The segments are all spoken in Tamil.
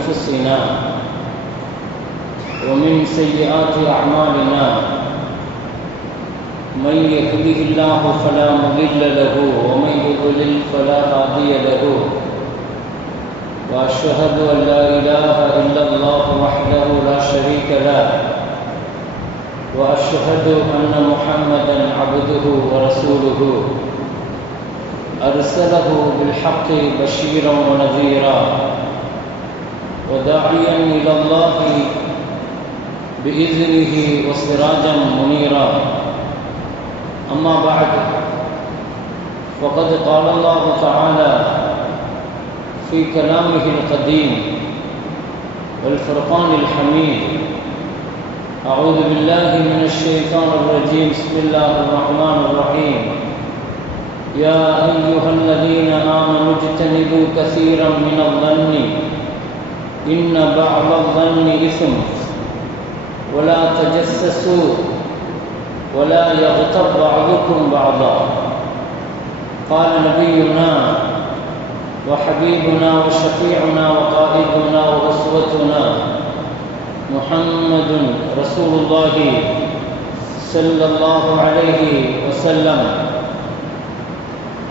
أنفسنا ومن سيئات أعمالنا من يهده الله فلا مضل له ومن يضلل فلا هادي له وأشهد أن لا إله إلا الله وحده لا شريك له وأشهد أن محمدًا عبده ورسوله أرسله بالحق بشيرًا ونذيرًا وداعيًا إلى الله بإذنه وسراجًا منيرًا أما بعد فقد قال الله تعالى في كلامه القديم والفرقان الحميد أعوذ بالله من الشيطان الرجيم بسم الله الرحمن الرحيم يا أيها الذين آمنوا اجتنبوا كثيرا من الظن إن بعض الظن إثم ولا تجسسوا ولا يغتب بعضكم بعضا قال نبينا وحبيبنا وشفيعنا وقائدنا وأسوتنا محمد رسول الله صلى الله عليه وسلم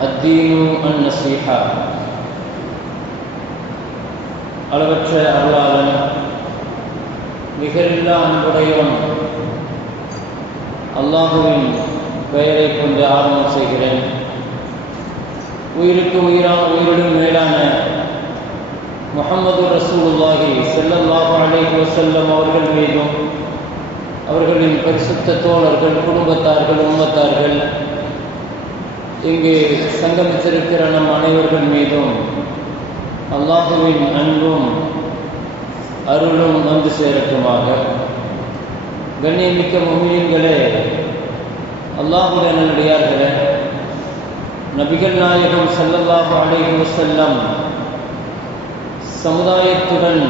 الدين النصيحة அளவற்ற அருளாளன் நிகரில்லா அன்புடையவன் அல்லாஹுவின் பெயரை கொண்டு ஆரம்பம் செய்கிறேன். உயிருக்கு உயிரான உயிரிடும் மேலான முஹம்மது ரசூலுல்லாஹி ஸல்லல்லாஹு அலைஹி வஸல்லம் அவர்கள் மீதும் அவர்களின் பரிசுத்த தோழர்கள், குடும்பத்தார்கள், உம்மத்தார்கள், இங்கு சங்கமித்திருக்கிற நம் அனைவர்கள் மீதும் அல்லாஹுவின் அன்பும் அருளும் வந்து சேரட்டுமாக. கண்ணியமிக்க முஃமினீன்களே, அல்லாஹ்வுடைய நல்லடியார்களே, நபிகள் நாயகம் ஸல்லல்லாஹு அலைஹி வஸல்லம் சமுதாயத்துடன்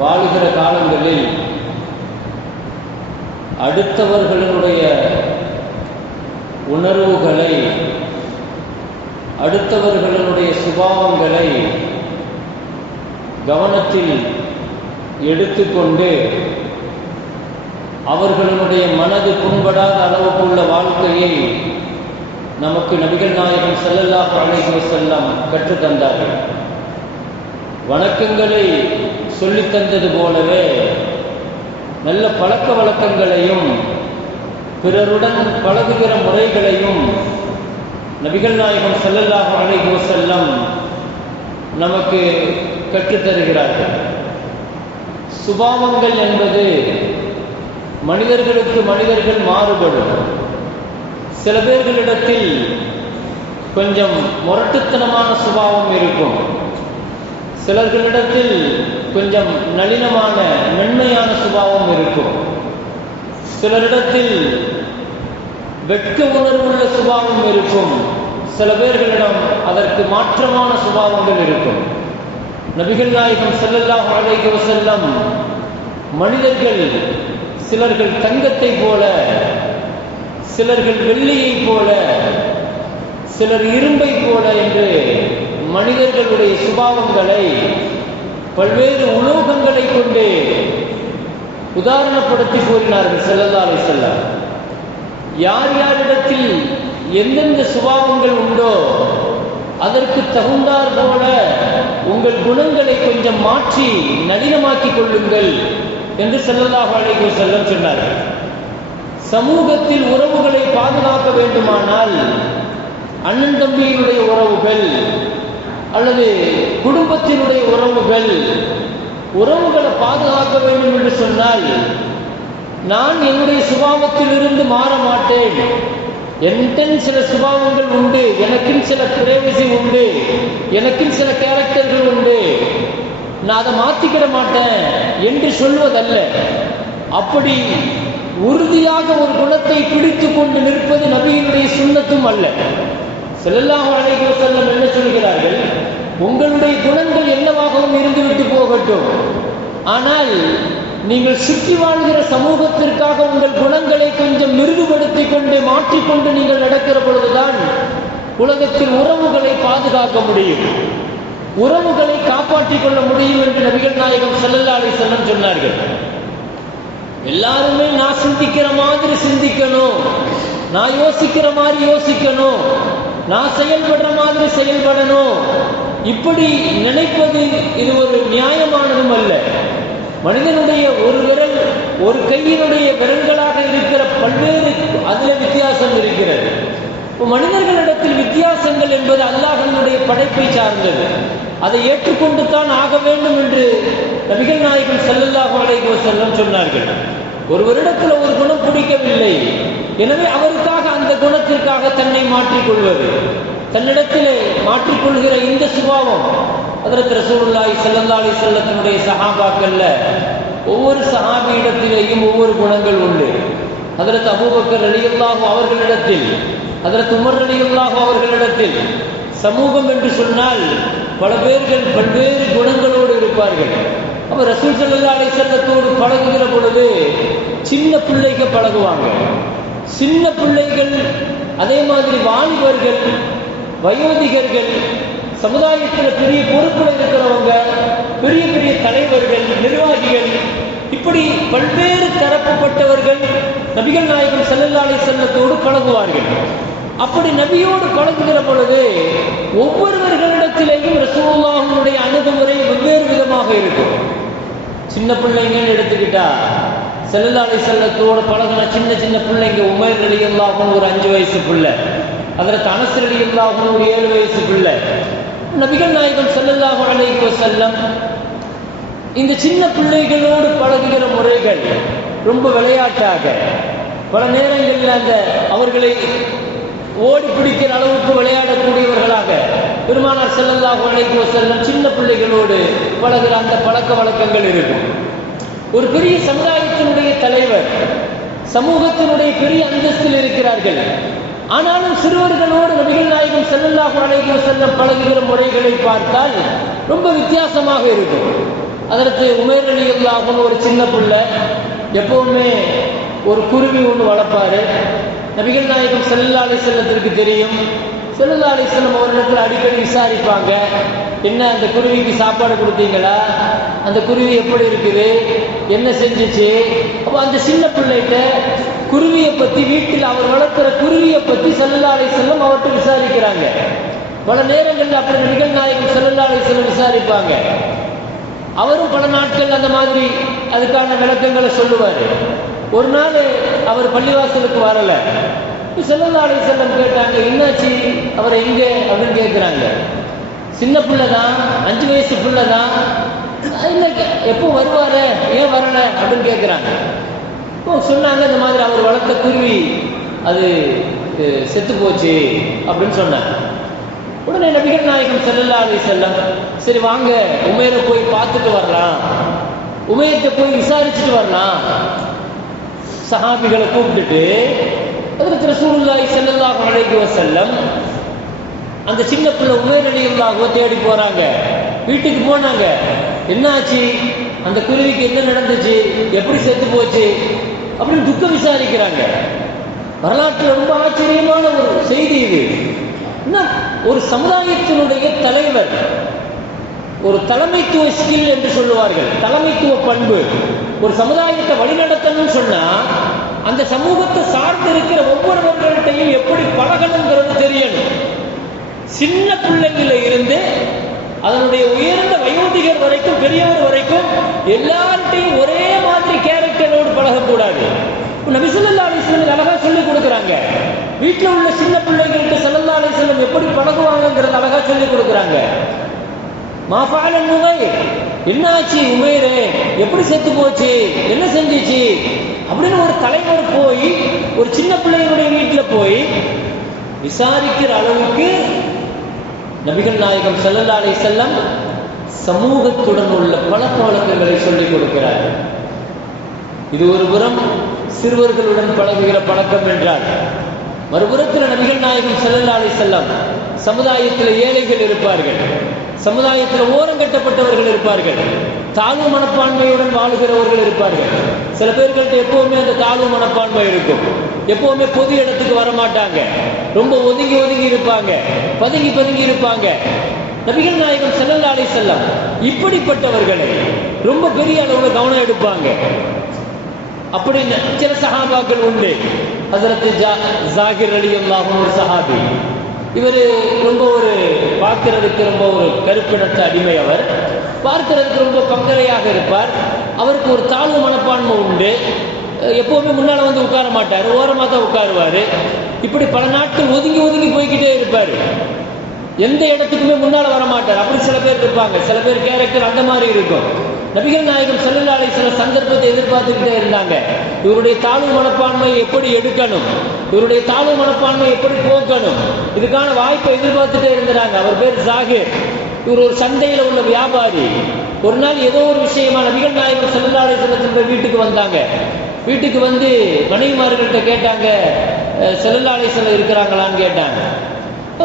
வாழுகிற காலங்களில் அடுத்தவர்களுடைய உணர்வுகளை, அடுத்தவர்களுடைய சுபாவங்களை கவனத்தில் எடுத்துக்கொண்டு அவர்களுடைய மனது புண்படாத அளவுக்குள்ள வாழ்க்கையை நமக்கு நபிகள் நாயகம் ஸல்லல்லாஹு அலைஹி வஸல்லம் கற்றுத்தந்தார்கள். வணக்கங்களை சொல்லித் தந்தது போலவே நல்ல பழக்க வழக்கங்களையும் பிறருடன் பழகுகிற முறைகளையும் நபிகள் நாயகம் ஸல்லல்லாஹு அலைஹி வஸல்லம் நமக்கு கற்றுத்தருகிறார்கள். சுபாவங்கள் என்பது மனிதர்களுக்கு மனிதர்கள் மாறுபடும். சில பேர்களிடத்தில் கொஞ்சம் முரட்டுத்தனமான சுபாவம் இருக்கும், சிலர்களிடத்தில் கொஞ்சம் நளினமான மென்மையான சுபாவம் இருக்கும், சிலரிடத்தில் வெட்க உணர்வுள்ள சுபாவம் இருக்கும், சில பேர்களிடம் அதற்கு மாற்றமான சுபாவங்கள் இருக்கும். நபிகள் நாயகம் ஸல்லல்லாஹு அலைஹி வஸல்லம் மனிதர்கள் சிலர்கள் தங்கத்தை போல, சிலர்கள் வெள்ளியை போல, சிலர் இரும்பை போல என்று மனிதர்களுடைய சுபாவங்களை பல்வேறு உலோகங்களை கொண்டு உதாரணப்படுத்தி கூறினார்கள் ஸல்லல்லாஹு அலைஹி வஸல்லம். யார் யாரிடத்தில் எந்தெந்த சுபாவங்கள் உண்டோ அதற்கு தகுந்தார் போல உங்கள் குணங்களை கொஞ்சம் மாற்றி நளினமாக்கிக் கொள்ளுங்கள் என்று ஸல்லல்லாஹு அலைஹி வஸல்லம் சொன்னார்கள். சமூகத்தில் உறவுகளை பாதுகாக்க வேண்டுமானால் அண்ணன் தம்பியினுடைய உறவுகள் அல்லது குடும்பத்தினுடைய உறவுகளை பாதுகாக்க வேண்டும் என்று சொன்னால் நான் என்னுடைய சுபாவத்தில் இருந்து மாற மாட்டேன், என்கிட்ட சில சுபாவங்கள் உண்டு, எனக்குன்னு சில பிரைவசி உண்டு, எனக்குன்னு சில கேரக்டர்கள் உண்டு, நான் அதை மாற்றிக்கிட மாட்டேன் என்று சொல்வதல்ல. அப்படி உறுதியாக ஒரு குணத்தை பிடித்து கொண்டு நிற்பது நபியினுடைய சுன்னத்தும் அல்ல. ஸல்லல்லாஹு அலைஹி வஸல்லம் என்ன சொல்கிறார்கள்? உங்களுடைய குணங்கள் என்னவாகவும் இருந்துவிட்டு போகட்டும், ஆனால் நீங்கள் சுற்றி வாழ்கிற சமூகத்திற்காக உங்கள் குணங்களை கொஞ்சம் மிருதுபடுத்திக் கொண்டு மாற்றிக்கொண்டு நீங்கள் நடக்கிற பொழுதுதான் உலகத்தில் உறவுகளை பாதுகாக்க முடியும், உறவுகளை காப்பாற்றிக் கொள்ள முடியும் என்று நபிகள் நாயகம் ஸல்லல்லாஹு அலைஹி வஸல்லம் சொன்னார்கள். எல்லாருமே நான் சிந்திக்கிற மாதிரி சிந்திக்கணும், நான் யோசிக்கிற மாதிரி யோசிக்கணும், நான் செயல்படுற மாதிரி செயல்படணும், இப்படி நினைப்பது இது ஒரு நியாயமானதும் அல்ல. மனிதனுடைய ஒரு விரல் ஒரு கையினுடைய விரல்களாக இருக்கிற பல்வேறு அதில் வித்தியாசம் இருக்கிறது. மனிதர்களிடத்தில் வித்தியாசங்கள் என்பது அல்லாஹ்வினுடைய படைப்பை சார்ந்தது. அதை ஏற்றுக்கொண்டு தான் ஆக வேண்டும் என்று நபிகள் நாயகம் ஸல்லல்லாஹு அலைஹி வஸல்லம் சொன்னார்கள். ஒருவரிடத்தில் ஒரு குணம் பிடிக்கவில்லை, எனவே அவருக்காக அந்த குணத்திற்காக தன்னை மாற்றிக்கொள்வது, தன்னிடத்திலே மாற்றிக்கொள்கிற இந்த சுபாவம் ஹஜ்ரத் ரசூலுல்லாஹி ஸல்லல்லாஹு அலைஹி வஸல்லத்தினுடைய சஹாபாக்கள்ல ஒவ்வொரு சஹாபியிடத்திலேயும் ஒவ்வொரு குணங்கள் உண்டு. ஹஜ்ரத் அபூபக்கர் ரலியல்லாஹு அவர்களிடத்தில், ஹஜ்ரத் உமர் ரலியல்லாஹு அவர்களிடத்தில் சமூகம் என்று சொன்னால் பல பேர்கள் பல்வேறு குணங்களோடு இருப்பார்கள். அப்ப ரசூல் ஸல்லல்லாஹு அலைஹி வஸல்லத்தோடு பழகுகிற பொழுது சின்ன பிள்ளைகள் பழகுவாங்க, சின்ன பிள்ளைகள், அதே மாதிரி வாலிபர்கள், வயோதிகர்கள், சமுதாயத்தில் பெரிய பொறுப்பில் இருக்கிறவங்க, பெரிய பெரிய தலைவர்கள், நிர்வாகிகள், இப்படி பல்வேறு தரப்பட்டவர்கள் நபிகள் நாயகம் ஸல்லல்லாஹு அலைஹி வஸல்லத்தோடு பழகுவார்கள். அப்படி நபியோடு பழகுகிற பொழுது ஒவ்வொருவர்களிடத்திலேயும் ரசூலுல்லாஹ்வுடைய அணுகுமுறை வெவ்வேறு விதமாக இருக்கும். சின்ன பிள்ளைங்கன்னு எடுத்துக்கிட்டா ஸல்லல்லாஹு அலைஹி வஸல்லத்தோடு பழகின சின்ன சின்ன பிள்ளைங்க, உமைர் ரலியல்லாஹு அன்ஹு ஒரு 5 வயசு பிள்ளை, ஹஜ்ரத் அனஸ் ரலியல்லாஹு அன்ஹு ஒரு 7 வயசு பிள்ளை. நபிகள் நாயகம் ஸல்லல்லாஹு அலைஹி வஸல்லம் இந்த சின்ன பிள்ளைகளோடு பழகுகிற முறைகள் ரொம்ப விளையாட்டாக, பல நேரங்களில் அந்த அவர்களை ஓடி பிடிக்கிற அளவுக்கு விளையாடக்கூடியவர்களாக பெருமானார் ஸல்லல்லாஹு அலைஹி வஸல்லம் சின்ன பிள்ளைகளோடு பழகுகிற அந்த பழக்க வழக்கங்கள் இருக்கும். ஒரு பெரிய சமுதாயத்தினுடைய தலைவர், சமூகத்தினுடைய பெரிய அந்தஸ்தில் இருக்கிறார்கள், ஆனாலும் சிறுவர்களோடு நபிகள் நாயகம் ஸல்லல்லாஹு அலைஹி வஸல்லம் பழகுகிற முறைகளை பார்த்தால் ரொம்ப வித்தியாசமாக இருக்கும். அதற்கு உமைர் ரலியல்லாஹு அன்ஹு ஒரு சின்ன பிள்ளை, எப்பவுமே ஒரு குருவி ஒன்று வளர்ப்பாரு. நபிகள் நாயகம் ஸல்லல்லாஹு அலைஹி வஸல்லத்திற்கு தெரியும். ஸல்லல்லாஹு அலைஹி வஸல்லம் அவரிடத்தில் அடிக்கடி விசாரிப்பாங்க, என்ன அந்த குருவிக்கு சாப்பாடு கொடுத்தீங்களா, அந்த குருவி எப்படி இருக்குது, என்ன செஞ்சிச்சு. அப்போ அந்த சின்ன பிள்ளைகிட்ட குருவியை பற்றி, வீட்டில் அவர் வளர்க்கிற குருவியை பற்றி ஸல்லல்லாஹு அலைஹி வஸல்லம் அவர்கிட்ட விசாரிக்கிறாங்க. பல நேரங்களில் அப்படி நபிகள் நாயகம் ஸல்லல்லாஹு அலைஹி வஸல்லம் விசாரிப்பாங்க. அவரும் பல நாட்கள் அந்த மாதிரி அதுக்கான விளக்கங்களை சொல்லுவார். ஒரு நாள் அவர் பள்ளிவாசலுக்கு வரலை. ஸல்லல்லாஹு அலைஹி வஸல்லம் கேட்டாங்க, என்னாச்சு, அவர் எங்கே அப்படின்னு கேட்குறாங்க. சின்ன பிள்ளை தான், 5 வயசு பிள்ளை தான், இல்லை எப்போ வருவார், ஏன் வரலை அப்படின்னு கேட்குறாங்க. இப்போ சொன்னாங்க, இந்த மாதிரி அவர் வளர்த்த குருவி அது செத்து போச்சு அப்படின்னு சொன்னாங்க. உடனே நபிகள் நாயகம் ஸல்லல்லாஹு அலைஹி வஸல்லம், சரி வாங்க உமைரை போய் பார்த்துட்டு வரலாம், உமையத்தை போய் விசாரிச்சுட்டு வரலாம். சஹாபிகளை கூப்பிட்டுட்டு அதற்கு ரசூலுல்லாஹி ஸல்லல்லாஹு அலைஹி வஸல்லம் அந்த சின்ன பிள்ளை உமைர் ரலியல்லாஹு தேடி போறாங்க. வீட்டுக்கு போனாங்க, என்ன ஆச்சு, அந்த குருவிக்கு என்ன நடந்துச்சு, எப்படி செத்து போச்சு அப்படின்னு துக்கம் விசாரிக்கிறாங்க. வரலாற்றில் ரொம்ப ஆச்சரியமான ஒரு செய்தி இது. ஒரு சமுதாயத்தினுடைய தலைவர், ஒரு தலைமைத்துவ ஸ்கில் என்று சொல்லுவார்கள், தலைமைத்துவ பண்பு, ஒரு சமுதாயத்தை வழிநடத்தணும்னு சொன்னா அந்த சமூகத்தை சார்ந்து இருக்கிற ஒவ்வொருவர்கள்ட்டையும் எப்படி பழகணுங்கிறது தெரியணும். சின்ன பிள்ளைங்கள இருந்து அதனுடைய உயர்ந்த வயோதிகர் வரைக்கும், பெரியவர் வரைக்கும் எல்லார்ட்டையும் ஒரே மாதிரி கேரக்டரோடு பழகக்கூடாது. நபி ஸல்லல்லாஹு அலைஹி வஸல்லம் அழகா சொல்லி கொடுக்குறாங்க. வீட்டில் உள்ள சின்ன பிள்ளைகள்கிட்ட ஸல்லல்லாஹு அலைஹி வஸல்லம் எப்படி பழகுவாங்கிறது அழகா சொல்லி கொடுக்குறாங்க. மாஃபால உமைர், என்ன ஆச்சு உமைரே, எப்படி செத்து போச்சு, என்ன செஞ்சிச்சு அப்படின்னு ஒரு தலைவர் போய் ஒரு சின்ன பிள்ளைகளுடைய வீட்டில் போய் விசாரிக்கிற அளவுக்கு நபிகள் நாயகம் ஸல்லல்லாஹு அலைஹி வஸல்லம் சமூகத்துடன் உள்ள பழக்க வழக்கங்களை சொல்லிக் கொடுக்கிறார். இது ஒரு புறம் சிறுவர்களுடன் பழகுகிற பழக்கம் என்றால், மறுபுறத்தில் நபிகள் நாயகம் ஸல்லல்லாஹு அலைஹி வஸல்லம் சமுதாயத்தில் ஏழைகள் இருப்பார்கள், சமுதாயத்தில் ஓரங்கட்டப்பட்டவர்கள் இருப்பார்கள், தாழ்வு மனப்பான்மையுடன் வாழுகிறவர்கள் இருப்பார்கள். சில பேர்கள்ட்ட எப்பவுமே அந்த தாழ்வு மனப்பான்மை இருக்கும், எப்பவுமே பொது இடத்துக்கு வரமாட்டாங்க, ரொம்ப ஒதுங்கி ஒதுங்கி இருப்பாங்க, பதுங்கி பதுங்கி இருப்பாங்க. நபிகள் நாயகம் ஸல்லல்லாஹு அலைஹி வஸல்லம் இப்படிப்பட்டவர்களை ரொம்ப பெரிய அளவுல கவனம் எடுப்பாங்க. அப்படி சில சஹாபாக்கள் உண்டு. ஹஸரத் ஜாகிர் ரலியல்லாஹு அன்ஹு ஒரு சஹாபி. இவர் ரொம்ப ஒரு பார்க்கிறதுக்கு ரொம்ப ஒரு கருப்பினத்த அடிமை. அவர் பார்க்கிறதுக்கு ரொம்ப பங்கரையாக இருப்பார். அவருக்கு ஒரு தாழ்வு மனப்பான்மை உண்டு. எப்போவுமே முன்னால் வந்து உட்கார மாட்டார், ஓரமாக தான் உட்காருவார். இப்படி பல நாட்கள் ஒதுங்கி ஒதுங்கி போய்கிட்டே இருப்பார். எந்த இடத்துக்குமே முன்னால் வர மாட்டார். அப்படி சில பேர் இருப்பாங்க. சில பேர் கேரக்டர் அந்த மாதிரி இருக்கும். நபிகள் நாயகம் ஸல்லல்லாஹு அலைஹி வஸல்லம் சந்தர்ப்பத்தை எதிர்பார்த்துக்கிட்டே இருந்தாங்க. இவருடைய தாழ்வு மனப்பான்மையை எப்படி எடுக்கணும், இவருடைய தாழ்வு மனப்பான்மை எப்படி போக்கணும், இதுக்கான வாய்ப்பை எதிர்பார்த்துட்டே இருந்தாங்க. அவர் பேர் ஜாகிர். இவர் ஒரு சந்தையில் உள்ள வியாபாரி. ஒரு நாள் ஏதோ ஒரு விஷயமா நபிகள் நாயகம் ஸல்லல்லாஹு அலைஹி வஸல்லம் வீட்டுக்கு வந்தாங்க. வீட்டுக்கு வந்து மனைவிமார்கள்ட்ட கேட்டாங்க, ஸல்லல்லாஹு அலைஹி வஸல்லம் இருக்கிறாங்களான்னு கேட்டாங்க.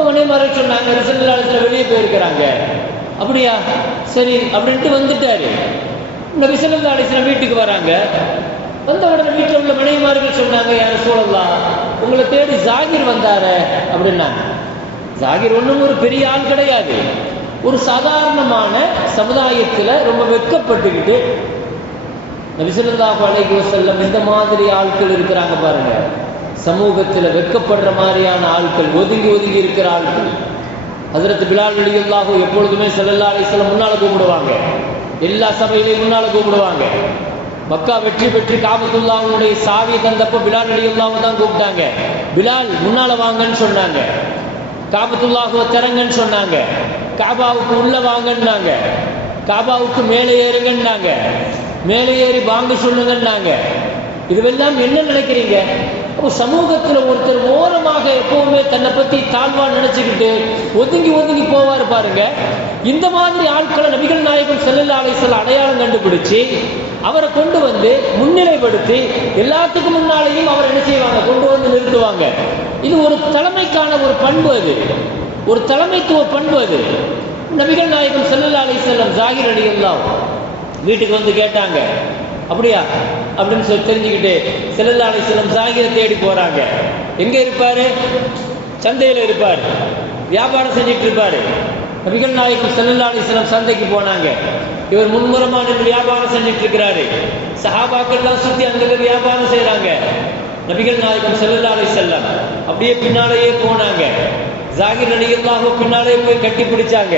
மனைவிமார்கள் சொன்னாங்க, ஸல்லல்லாஹு அலைஹி வஸல்லம் வெளியே போயிருக்கிறாங்க. அப்படியா, சரி அப்படின்ட்டு வந்துட்டாரு. நபி ஸல்லல்லாஹு அலைஹி வஸல்லம் வீட்டுக்கு வராங்க. வந்த உடனே வீட்டில் உள்ள மனைவிமார்கள் சொன்னாங்க, யா ரசூலல்லாஹ், உங்களை தேடி ஜாகிர் வந்தாரு அப்படின்னாங்க. ஜாகிர் ஒன்றும் ஒரு பெரிய ஆள் கிடையாது. ஒரு சாதாரணமான சமுதாயத்தில் ரொம்ப வெட்கப்பட்டுக்கிட்டு நபி ஸல்லல்லாஹு அலைஹி வஸல்லம் இந்த மாதிரி ஆட்கள் இருக்கிறாங்க பாருங்க. சமூகத்தில் வெட்கப்படுற மாதிரியான ஆட்கள், ஒதுங்கி ஒதுங்கி இருக்கிற ஆட்கள். ஹஸரத் பிலால் ரலியல்லாஹு எப்பொழுதுமே ஸல்லல்லாஹு அலைஹி வஸல்லம் முன்னால கூப்பிடுவாங்க. எல்லா சபையிலையும் முன்னால கூப்பிடுவாங்க. மக்கா வெற்றி பெற்று காபத்துல்லாஹ்வுடைய சாவி தந்தப்போ பிலால் ரலியல்லாஹு தான் கூப்பிட்டாங்க. பிலால் முன்னால வாங்கன்னு சொன்னாங்க. காபத்துல்லாஹுவை திறங்கன்னு சொன்னாங்க. காபாவுக்கு உள்ள வாங்கன்னாங்க. காபாவுக்கு மேலே ஏறுங்கன்னாங்க. மேலே ஏறி வாங்க சொல்லுங்கன்னாங்க. இதுவெல்லாம் என்ன நினைக்கிறீங்க? அப்போ சமூகத்தில் ஒருத்தர் ஓரமாக எப்பவுமே தன்னை பற்றி தாழ்வா நினைச்சுக்கிட்டு ஒதுங்கி ஒதுங்கி போவார் பாருங்க. இந்த மாதிரி ஆட்களை நபிகள் நாயகம் ஸல்லல்லாஹு அலைஹி வஸல்லம் அடையாளம் கண்டுபிடிச்சு அவரை கொண்டு வந்து முன்னிலைப்படுத்தி எல்லாத்துக்கும் முன்னாலேயும் அவர் என்ன செய்வாங்க, கொண்டு வந்து நிறுத்துவாங்க. இது ஒரு தலைமைக்கான ஒரு பண்பு, அது ஒரு தலைமைத்துவ பண்பு. அது நபிகள் நாயகம் ஸல்லல்லாஹு அலைஹி வஸல்லம் ஜாகிர் ரலியல்லாஹு வீட்டுக்கு வந்து கேட்டாங்க. அப்படியா அப்படின்னு சொல்லி தெரிஞ்சுக்கிட்டு ஸல்லல்லாஹு அலைஹி வஸல்லம் ஜாகிரை தேடி போறாங்க. எங்க இருப்பாரு? சந்தையில் இருப்பார், வியாபாரம் செஞ்சுட்டு இருப்பாரு. நபிகள் நாயகம் ஸல்லல்லாஹு அலைஹி வஸல்லம் சந்தைக்கு போனாங்க. இவர் முன்முறமா நின்று வியாபாரம் செஞ்சுட்டு இருக்கிறாரு. சஹாபாக்கள்லாம் சுத்தி அங்க வியாபாரம் செய்யறாங்க. நபிகள் நாயகம் ஸல்லல்லாஹு அலைஹி வஸல்லம் அப்படியே பின்னாலேயே போனாங்க. ஜாகிர் ரலியல்லாஹு பின்னாலே போய் கட்டி பிடிச்சாங்க.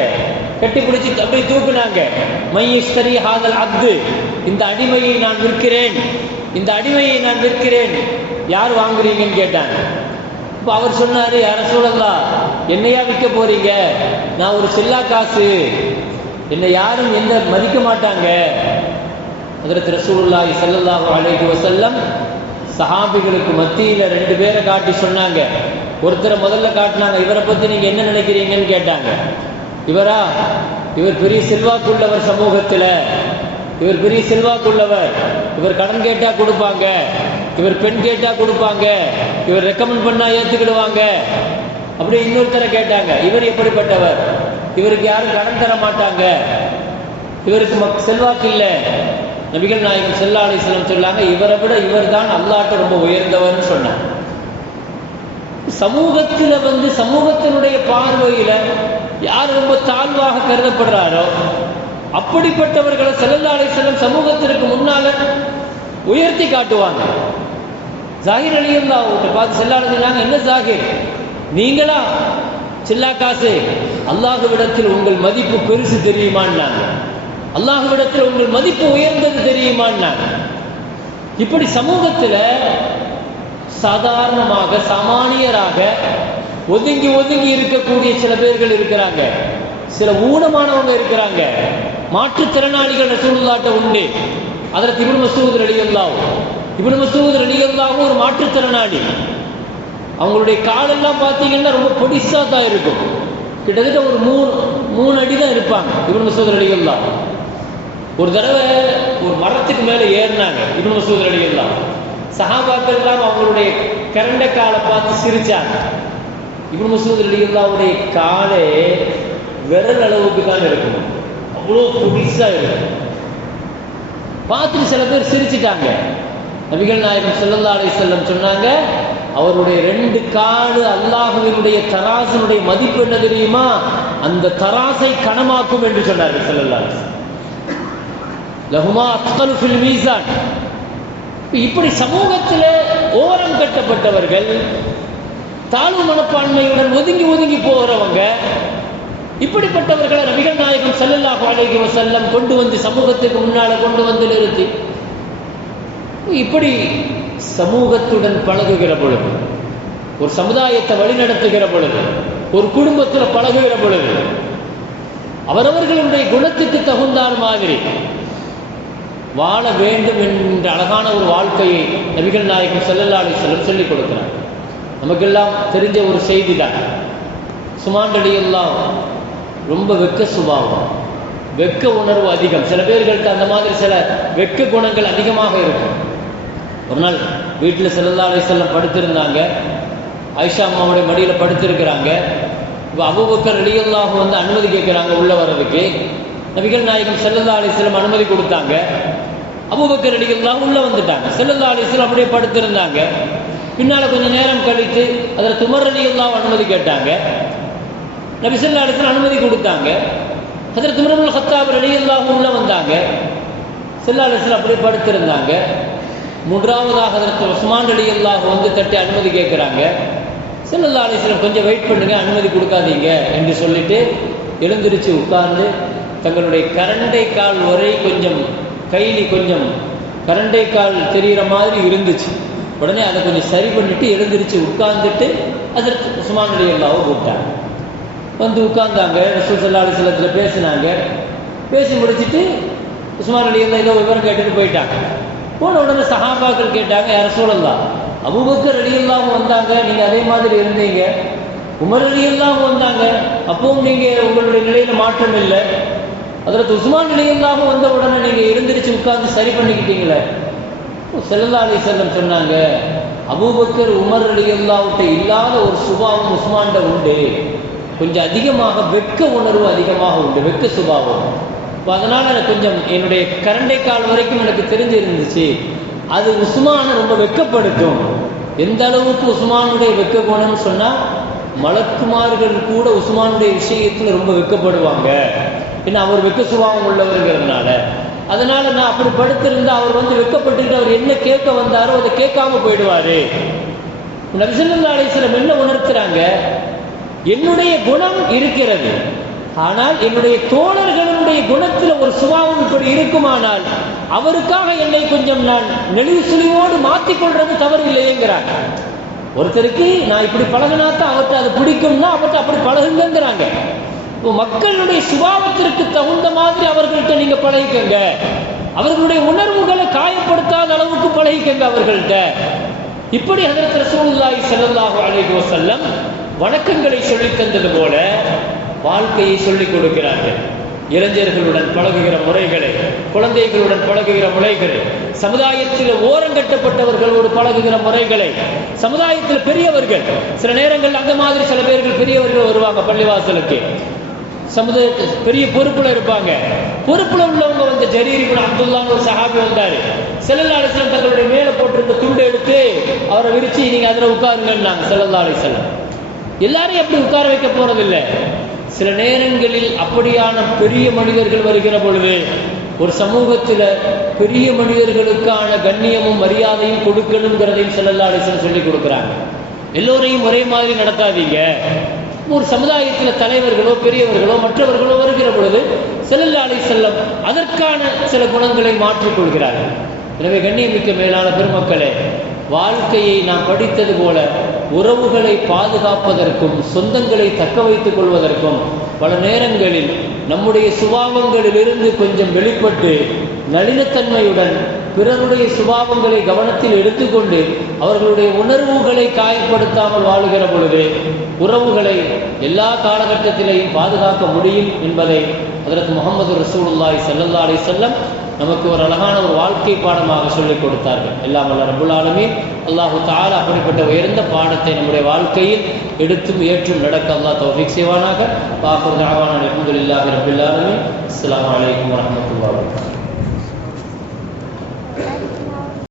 கட்டி பிடிச்சி அப்படியே தூக்குனாங்க. மையஸ்தரி ஹாதல் அப்து, இந்த அடிமையை நான் விற்கிறேன், இந்த அடிமையை நான் விற்கிறேன், யார் வாங்குறீங்கன்னு கேட்டாங்க. இப்போ அவர் சொன்னாரு, யா ரசூலல்லாஹ், என்னையா விற்க போறீங்க? நான் ஒரு சில்லா காசு, என்னை யாரும் எந்த மதிக்க மாட்டாங்க. ஹஜ்ரத் ரசூலுல்லாஹி ஸல்லல்லாஹு அலைஹி வஸல்லம் சஹாபிகளுக்கு மத்தியில் 2 பேரை காட்டி சொன்னாங்க. ஒருத்தரை முதல்ல காட்டினாங்க. இவரை பற்றி நீங்கள் என்ன நினைக்கிறீங்கன்னு கேட்டாங்க. இவரா? இவர் பெரிய செல்வாக்குள்ளவர் சமூகத்தில், இவர் பெரிய செல்வாக்குள்ளவர், இவர் கடன் கேட்டால் கொடுப்பாங்க, இவர் பெண் கேட்டால் கொடுப்பாங்க, இவர் ரெக்கமெண்ட் பண்ணால் ஏற்றுக்கிடுவாங்க. அப்படி இன்னொருத்தரை கேட்டாங்க. இவர் எப்படிப்பட்டவர்? இவருக்கு யாரும் கடன் தர மாட்டாங்க, இவருக்கு செல்வாக்கு இல்லை. நபிகள் நாயகம் ஸல்லல்லாஹு அலைஹி வஸல்லம் சொன்னாங்க, இவரை விட இவர் தான் அல்லாஹ்ட்ட ரொம்ப உயர்ந்தவர்னு சொன்னாங்க. சமூகத்தில் வந்து சமூகத்தினுடைய பார்வையில் யார் ரொம்ப தாழ்வாக கருதப்படுறாரோ அப்படிப்பட்டவர்களை ஸல்லல்லாஹு அலைஹி வஸல்லம் சமூகத்திற்கு முன்னால உயர்த்தி காட்டுவாங்க. ஜாகிர் ரலியல்லாஹு பார்த்து ஸல்லல்லாஹு அலைஹி வஸல்லம், என்ன ஜாகிர், நீங்களா சில்லா காசு? அல்லாஹ்விடத்தில் உங்கள் மதிப்பு பெருசு தெரியுமான்னாங்க. அல்லாஹ்விடத்தில் உங்கள் மதிப்பு உயர்ந்தது தெரியுமான்னாங்க. இப்படி சமூகத்தில் சாதாரணமாக சாமானியராக ஒதுங்கி ஒதுங்கி இருக்கக்கூடிய சில பேர்கள் இருக்கிறாங்க. சில ஊனமானவங்க இருக்கிறாங்க. மாற்றுத்திறனாளிகள் ரசூலுல்லாஹ்ட்ட உண்டு. ஹஜ்ரத் இப்னு மஸ்ஊத் ரலியல்லாஹு ஒரு மாற்றுத்திறனாளி. அவங்களுடைய காலெல்லாம் பார்த்தீங்கன்னா ரொம்ப பொடிசா தான் இருக்கும். கிட்டத்தட்ட ஒரு 3 அடி தான் இருப்பாங்க. இப்னு மஸ்ஊத் ரலியல்லாஹு ஒரு தடவை ஒரு மரத்துக்கு மேலே ஏறினாங்க. இப்னு மஸ்ஊத் ரலியல்லாஹு சஹாபாக்கள் எல்லாம் அவங்களுடைய கரண்ட காலை பார்த்து சிரிச்சாங்க. இப்னு மஸ்ஊத் ரலியல்லாஹுடைய காலே விரல் அளவுக்கு தான் இருக்கும், அவ்வளோ பொடிசா இருக்கும். பார்த்துட்டு சில பேர் சிரிச்சிட்டாங்க. நபிகள் நாயகம் ஸல்லல்லாஹு அலைஹி வஸல்லம் சொன்னாங்க, அவருடைய 2 காலு அல்லாஹ்வினுடைய தராசினுடைய மதிப்பு என்ன தெரியுமா? அந்த தராசை கனமாக்கும் என்று சொன்னார்கள் ஸல்லல்லாஹு அலைஹி வஸல்லம். லஹுமா அத்கலு ஃபில் மீசான். இப்படி சமூகத்தில் ஓரம் கட்டப்பட்டவர்கள், தாழ்வு மனப்பான்மையுடன் ஒதுங்கி ஒதுங்கி போகிறவங்க, இப்படிப்பட்டவர்களை நபிகள் நாயகம் ஸல்லல்லாஹு அலைஹி வஸல்லம் கொண்டு வந்து சமூகத்துக்கு முன்னால கொண்டு வந்து நிறுத்தி, இப்படி சமூகத்துடன் பழகுகிற பொழுது, ஒரு சமுதாயத்தை வழிநடத்துகிற பொழுது, ஒரு குடும்பத்தில் பழகுகிற பொழுது, அவரவர்களுடைய குணத்துக்கு தகுந்தார் மாதிரி வாழ வேண்டும் என்ற அழகான ஒரு வாழ்க்கையை நபிகள் நாயகம் ஸல்லல்லாஹு அலைஹி வஸல்லம் சொல்லிக் கொடுக்கிறார். நமக்கெல்லாம் தெரிஞ்ச ஒரு செய்தி தான். உஸ்மான் ரலியல்லாஹு ரொம்ப வெக்க சுபாவம், வெக்க உணர்வு அதிகம். சில பேர்கள்ட்ட அந்த மாதிரி சில வெக்க குணங்கள் அதிகமாக இருக்கும். ஒரு நாள் வீட்டில் ஸல்லல்லாஹு அலைஹி வஸல்லம் படுத்திருந்தாங்க. ஆயிஷா அம்மாவுடைய மடியில் படுத்திருக்கிறாங்க. இப்போ அபூபக்கர் ரலியல்லாஹு வந்து அனுமதி கேட்குறாங்க உள்ள வர்றதுக்கு. நபிகள் நாயகம் ஸல்லல்லாஹு அலைஹி வஸல்லம் அனுமதி கொடுத்தாங்க. அபூபக்கர் ரலியல்லாஹு உள்ள வந்துட்டாங்க. ஸல்லல்லாஹு அலைஹி வஸல்லம் அப்படியே படுத்திருந்தாங்க. பின்னால் கொஞ்சம் நேரம் கழித்து அதில் உமர் ரலியல்லாஹு அனுமதி கேட்டாங்க. நபி ஸல்லல்லாஹு அலைஹி வஸல்லம் அனுமதி கொடுத்தாங்க. ஹஜ்ரத் உமர் இப்னு கத்தாப் ரலியல்லாஹு உள்ள வந்தாங்க. ஸல்லல்லாஹு அலைஹி வஸல்லம் அப்படியே படுத்திருந்தாங்க. மூன்றாவதாக ஹஜ்ரத் உஸ்மான் ரலியல்லாஹு வந்து தட்டி அனுமதி கேட்குறாங்க. ஸல்லல்லாஹு அலைஹி வஸல்லம் கொஞ்சம் வெயிட் பண்ணுங்க, அனுமதி கொடுக்காதீங்க என்று சொல்லிட்டு எழுந்திருச்சு உட்கார்ந்து தங்களுடைய கரண்டை கால் வரை கொஞ்சம் கையில் கொஞ்சம் கரண்டை கால் தெரிகிற மாதிரி இருந்துச்சு. உடனே அதை கொஞ்சம் சரி பண்ணிட்டு எழுந்திருச்சு உட்கார்ந்துட்டு ஹஜ்ரத் உஸ்மான் ரலியல்லாஹு கூப்பிட்டாங்க. வந்து உட்கார்ந்தாங்க. ரசூல் ஸல்லல்லாஹு அலைஹி வஸல்லம் பேசினாங்க. பேசி முடிச்சுட்டு உஸ்மான் ரலியல்லாஹு ஏதோ விவரம் கேட்டுட்டு போயிட்டாங்க. போன உடனே சஹாபாக்கள் கேட்டாங்க, யா ரசூலல்லாஹ், அபூபக்கர் ரலியல்லாஹு வந்தாங்க, நீங்கள் அதே மாதிரி இருந்தீங்க. உமர் ரலியல்லாஹு வந்தாங்க, அப்பவும் நீங்கள் உங்களுடைய நிலையில் மாற்றம் இல்லை. ஹஜ்ரத் உஸ்மான் ரலியல்லாஹு வந்த உடனே நீங்கள் எழுந்திரிச்சு உட்கார்ந்து சரி பண்ணிக்கிட்டீங்களே. ஸல்லல்லாஹு அலைஹி வஸல்லம் சொன்னாங்க, அபூபக்கர் உமர் ரலியல்லாஹுட்ட இல்லாத ஒரு சுபாவம் உஸ்மான்கிட்ட உண்டு. கொஞ்சம் அதிகமாக வெட்க உணர்வு அதிகமாக உண்டு, வெட்க சுபாவம். இப்போ அதனால் கொஞ்சம் என்னுடைய கரண்டை கால் வரைக்கும் எனக்கு தெரிஞ்சு இருந்துச்சு. அது உஸ்மானை ரொம்ப வெட்கப்படுத்தும். எந்த அளவுக்கு உஸ்மானுடைய வெட்க குணம்னு சொன்னால், மலக்குமார்கள் கூட உஸ்மானுடைய விஷயத்தில் ரொம்ப வெட்கப்படுவாங்க. ஏன்னா அவர் வெட்க சுபாவம் உள்ளவருங்கிறதுனால. அதனால் நான் அப்படி படுத்திருந்தா அவர் வந்து வெட்கப்பட்டுட்டு அவர் என்ன கேட்க வந்தாரோ அதை கேட்காம போயிடுவார். நபி ஸல்லல்லாஹு அலைஹி வஸல்லம் என்ன உணர்த்துறாங்க, என்னுடைய குணம் இருக்கிறது, ஆனால் என்னுடைய தோழர்களுடைய குணத்தில் ஒரு சுபாவம் இப்படி இருக்குமானால் அவருக்காக என்னை கொஞ்சம் நான் நெளிவு சுழிவோடு மாற்றிக்கொள்றது தவறு இல்லையேங்கிறாங்க. ஒருத்தருக்கு நான் இப்படி பழகினாத்தான் அவர்கிட்ட அது பிடிக்கும்னா அவர்கிட்ட அப்படி பழகுங்கிறாங்க. இப்போ மக்களுடைய சுபாவத்திற்கு தகுந்த மாதிரி அவர்கள்ட்ட நீங்க பழகிக்கங்க. அவர்களுடைய உணர்வுகளை காயப்படுத்தாத அளவுக்கு பழகிக்கங்க அவர்கள்ட்ட. இப்படி ஹஜ்ரத் ரசூலுல்லாஹி ஸல்லல்லாஹு அலைஹி வஸல்லம் வணக்கங்களை சொல்லித் தந்தது போல வாழ்க்கையை சொல்லிக் கொடுக்கிறார்கள். இளைஞர்களுடன் பழகுகிற முறைகளை, குழந்தைகளுடன் பழகுகிற முறைகளை, சமுதாயத்தில் ஓரங்கட்டப்பட்டவர்களோடு பழகுகிற முறைகளை, சமுதாயத்தில் பெரியவர்கள் சில நேரங்கள் அந்த மாதிரி சில பேர்கள் பெரியவர்கள் வருவாங்க பள்ளிவாசலுக்கு. சமுதாயத்தில் பெரிய பொறுப்புல இருப்பாங்க. பொறுப்புல உள்ளவங்க வந்து ஜரீர் இப்னு அப்துல்லாஹ் ஒரு சஹாபி வந்தாரு. ஸல்லல்லாஹு அலைஹி வஸல்லம் தங்களுடைய மேலே போட்டிருந்த துண்டை எடுத்து அவரை விரிச்சு நீங்க அதில் உட்காருங்கன்னாங்க ஸல்லல்லாஹு அலைஹி வஸல்லம். எல்லாரையும் அப்படி உட்கார வைக்க போறதில்லை. சில நேரங்களில் அப்படியான பெரிய மனிதர்கள் வருகிற பொழுது ஒரு சமூகத்தில் பெரிய மனிதர்களுக்கான கண்ணியமும் மரியாதையும் கொடுக்கணுங்கிறதையும் ஸல்லல்லாஹு அலைஹி வஸல்லம் சொல்லி கொடுக்குறாங்க. எல்லோரையும் ஒரே மாதிரி நடத்தாதீங்க. ஒரு சமுதாயத்தில் தலைவர்களோ பெரியவர்களோ மற்றவர்களோ வருகிற பொழுது ஸல்லல்லாஹு அலைஹி வஸல்லம் அதற்கான சில குணங்களை மாற்றிக்கொள்கிறார்கள். எனவே கண்ணியமிக்க மேலான பெருமக்களே, வாழ்க்கையை நாம் படித்தது போல உறவுகளை பாதுகாப்பதற்கும் சொந்தங்களை தக்க வைத்துக் கொள்வதற்கும் பல நேரங்களில் நம்முடைய சுபாவங்களிலிருந்து கொஞ்சம் வெளிப்பட்டு நளினத்தன்மையுடன் பிறருடைய சுபாவங்களை கவனத்தில் எடுத்துக்கொண்டு அவர்களுடைய உணர்வுகளை காயப்படுத்தாமல் வாழுகிற பொழுது உறவுகளை எல்லா காலகட்டத்திலேயும் பாதுகாக்க முடியும் என்பதை ஹஜ்ரத் முஹம்மது ரசூலுல்லாஹி ஸல்லல்லாஹு அலைஹி வஸல்லம் நமக்கு ஒரு அழகான ஒரு வாழ்க்கை பாடமாக சொல்லிக் கொடுத்தார்கள். எல்லாம் வல்ல ரப்புல் ஆலமீன் அல்லாஹு தஆலா அப்படிப்பட்ட உயர்ந்த பாடத்தை நம்முடைய வாழ்க்கையில் எடுத்தும் ஏற்றும் நடக்க அல்லாஹ் தௌஃபீக் செய்வானாக. வாஃபிர் தஅவானா அல்ஹம்துலில்லாஹி ரப்பில் ஆலமீன். அஸ்ஸலாமு அலைக்கும் வரஹ்மத்துல்லாஹி வபரகாத்துஹு.